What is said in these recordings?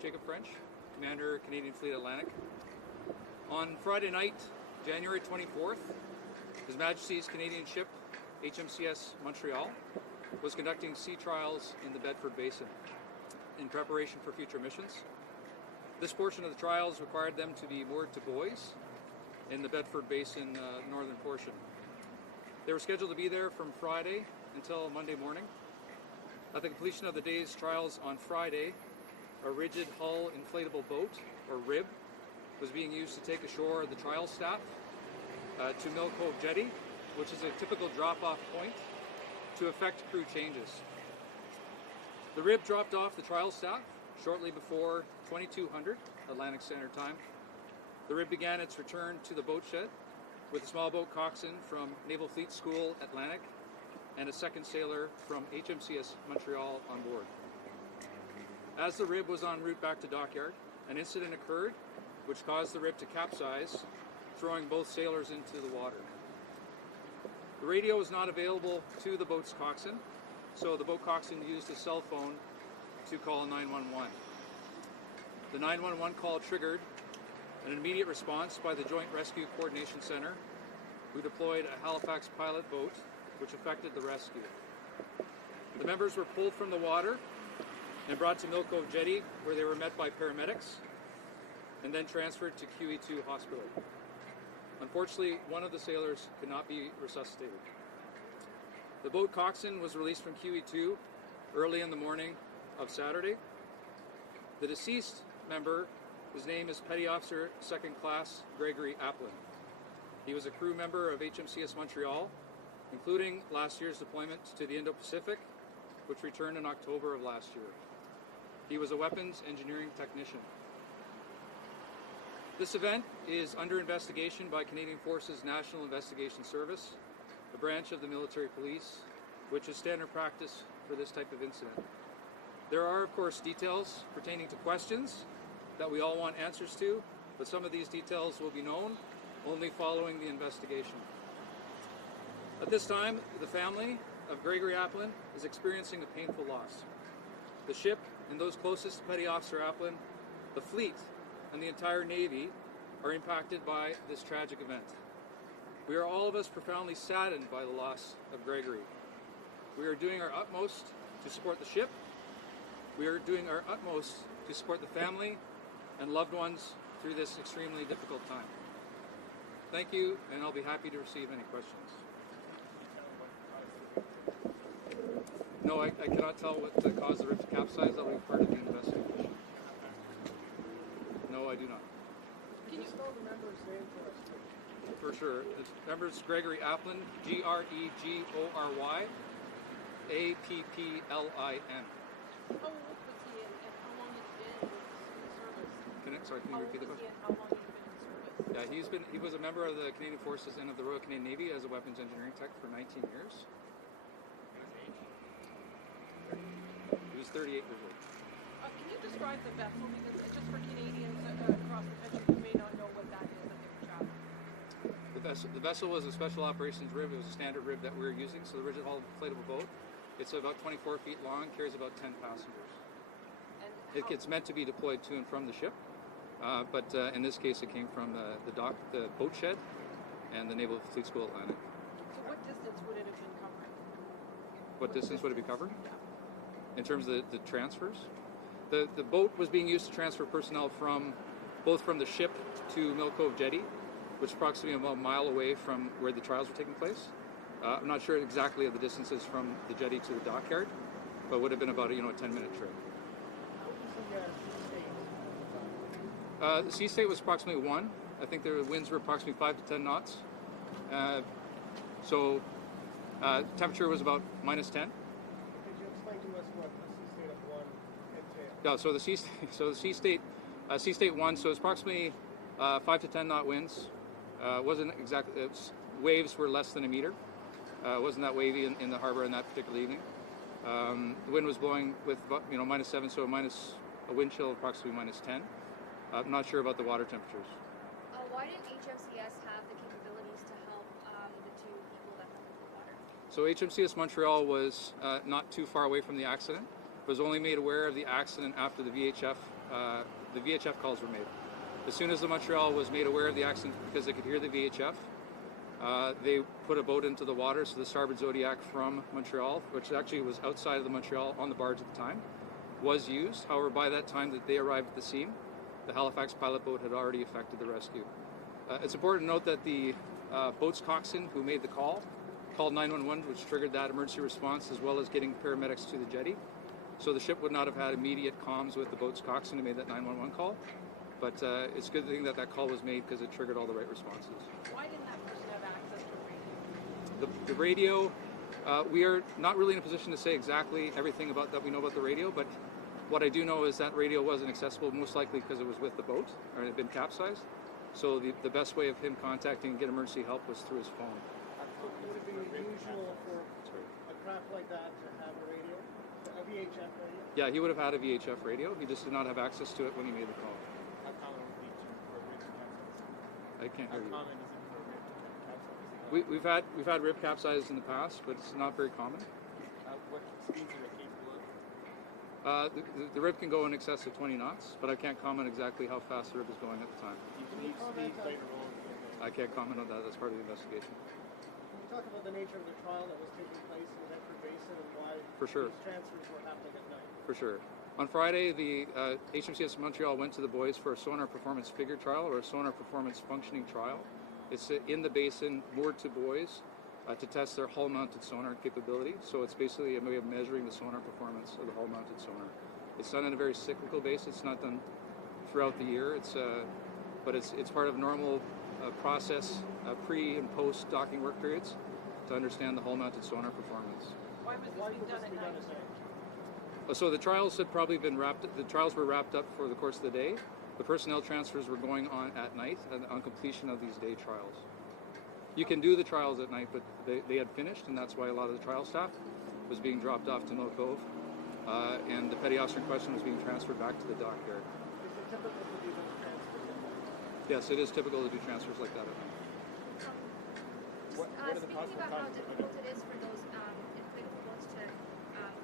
Jacob French, Commander, Canadian Fleet Atlantic. On Friday night, January 24th, His Majesty's Canadian ship, HMCS Montreal, was conducting sea trials in the Bedford Basin in preparation for future missions. This portion of the trials required them to be moored to buoys in the Bedford Basin northern portion. They were scheduled to be there from Friday until Monday morning. At the completion of the day's trials on Friday, a rigid hull inflatable boat, or RIB, was being used to take ashore the trial staff to Mill Cove Jetty, which is a typical drop-off point, to effect crew changes. The RIB dropped off the trial staff shortly before 2200 Atlantic Standard Time. The RIB began its return to the boat shed with a small boat coxswain from Naval Fleet School Atlantic and a second sailor from HMCS Montreal on board. As the RIB was en route back to dockyard, an incident occurred which caused the RIB to capsize, throwing both sailors into the water. The radio was not available to the boat's coxswain, so the boat coxswain used his cell phone to call 911. The 911 call triggered an immediate response by the Joint Rescue Coordination Center, who deployed a Halifax pilot boat, which effected the rescue. The members were pulled from the water and brought to Mill Cove Jetty, where they were met by paramedics and then transferred to QE2 Hospital. Unfortunately, one of the sailors could not be resuscitated. The boat coxswain was released from QE2 early in the morning of Saturday. The deceased member, his name is Petty Officer 2nd Class Gregory Attwood. He was a crew member of HMCS Montreal, including last year's deployment to the Indo-Pacific, which returned in October of last year. He was a weapons engineering technician. This event is under investigation by Canadian Forces National Investigation Service, a branch of the military police, which is standard practice for this type of incident. There are, of course, details pertaining to questions that we all want answers to, but some of these details will be known only following the investigation. At this time, the family of Gregory Attwood is experiencing a painful loss. The ship and those closest to Petty Officer Attwood, the fleet, and the entire Navy are impacted by this tragic event. We are all of us profoundly saddened by the loss of Gregory. We are doing our utmost to support the ship. We are doing our utmost to support the family and loved ones through this extremely difficult time. Thank you, and I'll be happy to receive any questions. No, I cannot tell what caused the RIB to capsize. That will be part of the investigation. No, I do not. Can you spell the member's name for us, please? For sure. The member's Gregory Attwood, Gregory Applin. How old was he and how long had he been in service? Can you repeat the question? How long had he been in service? Yeah, he was a member of the Canadian Forces and of the Royal Canadian Navy as a weapons engineering tech for 19 years. He was 38 years old. Can you describe the vessel? Because just for Canadians across the country who may not know what that is that they were traveling. The vessel was a special operations RIB. It was a standard RIB that we were using, so the rigid hull inflatable boat. It's about 24 feet long, carries about 10 passengers. It's meant to be deployed to and from the ship, but in this case it came from the boat shed and the Naval Fleet School Atlantic. So what distance would it have been covering? What distance would it be covering? Yeah. In terms of the transfers? The boat was being used to transfer personnel both from the ship to Mill Cove Jetty, which is approximately about a mile away from where the trials were taking place. I'm not sure exactly of the distances from the jetty to the dockyard, but it would have been about a 10-minute trip. What was the The sea state was approximately 1. I think the winds were approximately 5 to 10 knots. Temperature was about -10. Could you explain to us what the sea state of 1 entails? Yeah, so the sea state 1, so it's approximately 5 to 10 knot winds. Wasn't exactly, waves were less than a meter. It wasn't that wavy in the harbor on that particular evening. The wind was blowing with about, -7, so a wind chill of approximately -10. I'm not sure about the water temperatures. Why didn't HMCS have the capabilities to help the two people that fell into the water? So HMCS Montreal was not too far away from the accident, was only made aware of the accident after the VHF calls were made. As soon as the Montreal was made aware of the accident because they could hear the VHF, they put a boat into the water, so the starboard Zodiac from Montreal, which actually was outside of the Montreal on the barge at the time, was used. However, by that time that they arrived at the scene, the Halifax pilot boat had already effected the rescue. It's important to note that the boat's coxswain who made the call called 911, which triggered that emergency response, as well as getting paramedics to the jetty. So the ship would not have had immediate comms with the boat's coxswain who made that 911 call. But it's a good thing that that call was made because it triggered all the right responses. Why didn't that person have access to radio? The radio, we are not really in a position to say exactly everything about that we know about the radio, but what I do know is that radio wasn't accessible, most likely because it was with the boat or it had been capsized. So the best way of him contacting and get emergency help was through his phone. Would it be usual for a craft like that to have a radio, a VHF radio? Yeah, he would have had a VHF radio. He just did not have access to it when he made the call. How common would it be for a rig to capsize? I can't hear you. How common is it for a rig to capsize? We've had rib capsized in the past, but it's not very common. What speeds are it capable of? The rib can go in excess of 20 knots, but I can't comment exactly how fast the rib is going at the time. Speed played a role in I can't comment on that. That's part of the investigation. Can you talk about the nature of the trial that was taking place in Bedford Basin and why For sure. these transfers were happening at night? For sure. On Friday, the HMCS Montreal went to the buoys for a sonar performance figure trial or a sonar performance functioning trial. It's in the basin, moored to buoys to test their hull-mounted sonar capability. So it's basically a way of measuring the sonar performance of the hull-mounted sonar. It's done on a very cyclical basis. It's not done throughout the year. But it's part of normal process pre and post docking work periods to understand the hull-mounted sonar performance. Why was this being done at night? So the trials had probably been the trials were wrapped up for the course of the day. The personnel transfers were going on at night and on completion of these day trials. You can do the trials at night, but they had finished, and that's why a lot of the trial staff was being dropped off to Mill Cove, and the petty officer in question was being transferred back to the dockyard. Is it typical to do those transfers at night? Yes, it is typical to do transfers like that at night. What are the Speaking possible about how causes of difficult it is for those inflatable boats to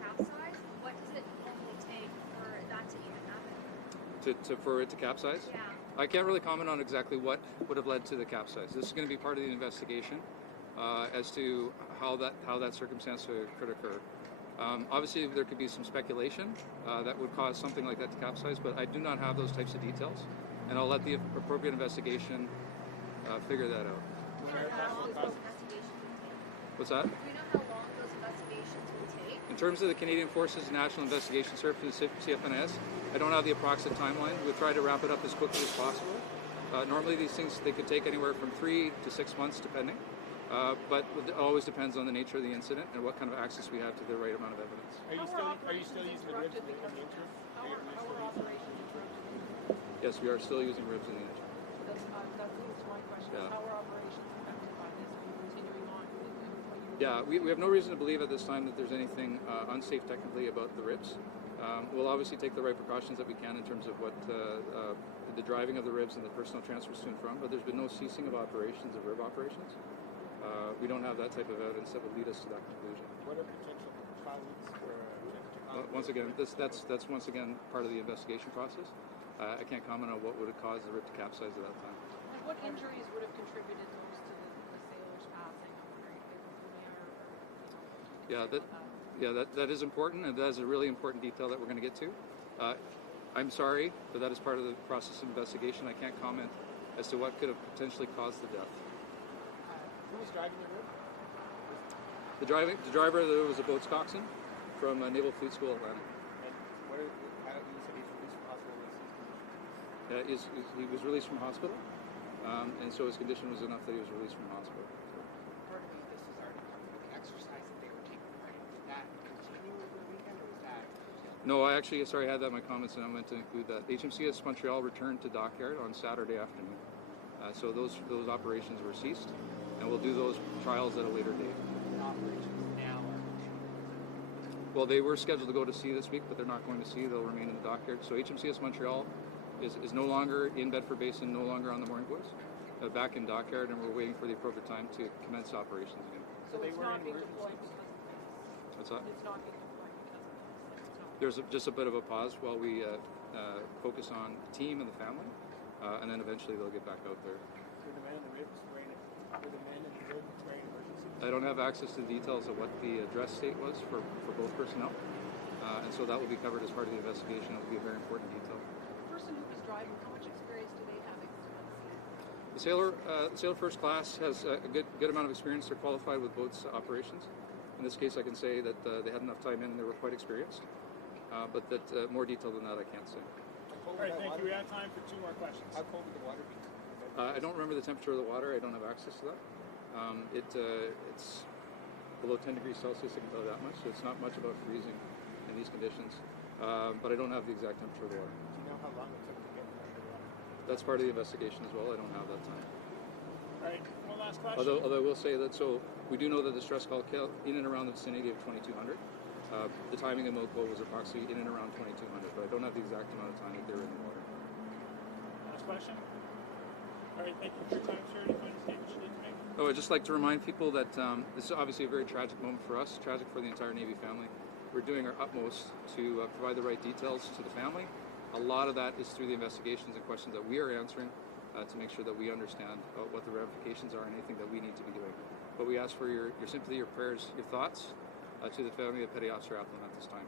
capsize, what does it normally take for that to even happen? For it to capsize? Yeah. I can't really comment on exactly what would have led to the capsize. This is going to be part of the investigation as to how that circumstance could occur. Obviously, there could be some speculation that would cause something like that to capsize, but I do not have those types of details, and I'll let the appropriate investigation figure that out. How long those investigations will take? What's that? Do we know how long those investigations will take? In terms of the Canadian Forces National Investigation Service, CFNS, I don't have the approximate timeline. We'll try to wrap it up as quickly as possible. Normally these things, they could take anywhere from 3 to 6 months depending, but it always depends on the nature of the incident and what kind of access we have to the right amount of evidence. Are you still using the ribs in the interim? How are operations interrupted? Yes, we are still using ribs in the interim. That leads to my question. Yeah. How are operations affected by this? Are you continuing on with what you Yeah, we have no reason to believe at this time that there's anything unsafe technically about the ribs. We'll obviously take the right precautions that we can in terms of what the driving of the ribs and the personnel transfers to and from, but there's been no ceasing of operations, of rib operations. We don't have that type of evidence that would lead us to that conclusion. What are potential causes for Once again, that's once again part of the investigation process. I can't comment on what would have caused the rib to capsize at that time. And what injuries would have contributed most to the sailors passing? That is important, and that is a really important detail that we're going to get to. I'm sorry, but that is part of the process of investigation. I can't comment as to what could have potentially caused the death. Who was driving the rib? The driver there was a boat's coxswain from Naval Fleet School, Atlanta. And what are, you said he's released from hospital. What's his condition? He was released from hospital, and so his condition was enough that he was released from hospital. Pardon me, this is already part of the exercise that they were taking part in. Did that continue over the weekend, or was that? No, I actually, sorry, I had that in my comments, and I meant to include that. HMCS Montreal returned to dockyard on Saturday afternoon. So those operations were ceased, and we'll do those trials at a later date. Operations now are. Well, they were scheduled to go to sea this week, but they're not going to sea. They'll remain in the dockyard. So HMCS Montreal is no longer in Bedford Basin, no longer on the mooring buoys, back in dockyard, and we're waiting for the appropriate time to commence operations again. So they it's were not in being emergency. deployed because of this. What's that? It's not being deployed because of this. It's not there's just a bit of a pause while we focus on the team and the family, and then eventually they'll get back out there. Were the men in the ribs wearing emergency? I don't have access to the details of what the dress state was for both personnel, and so that will be covered as part of the investigation. It will be a very important detail. The person who was driving, how much experience do they have on scene? The sailor first class has a good amount of experience. They're qualified with boats operations. In this case, I can say that they had enough time in and they were quite experienced. But that more detail than that, I can't say. All right, thank you. We have time for 2 more questions. How cold would the water be? I don't remember the temperature of the water. I don't have access to that. It's below 10 degrees Celsius, I can tell you that much. So it's not much about freezing in these conditions. But I don't have the exact temperature of the water. Do you know how long it took to get underwater? That's part of the investigation as well. I don't have that time. All right, one last question. Although I will say that, so we do know that the stress call in and around the vicinity of 2200. The timing of Milko was approximately in and around 2200, but I don't have the exact amount of time that they were in the water. Last question. All right, thank you for your time, sir. Any final statements you'd like to make? Oh, I'd just like to remind people that this is obviously a very tragic moment for us, tragic for the entire Navy family. We're doing our utmost to provide the right details to the family. A lot of that is through the investigations and questions that we are answering to make sure that we understand what the ramifications are and anything that we need to be doing. But we ask for your sympathy, your prayers, your thoughts to the family of Petty Officer Attwood at this time.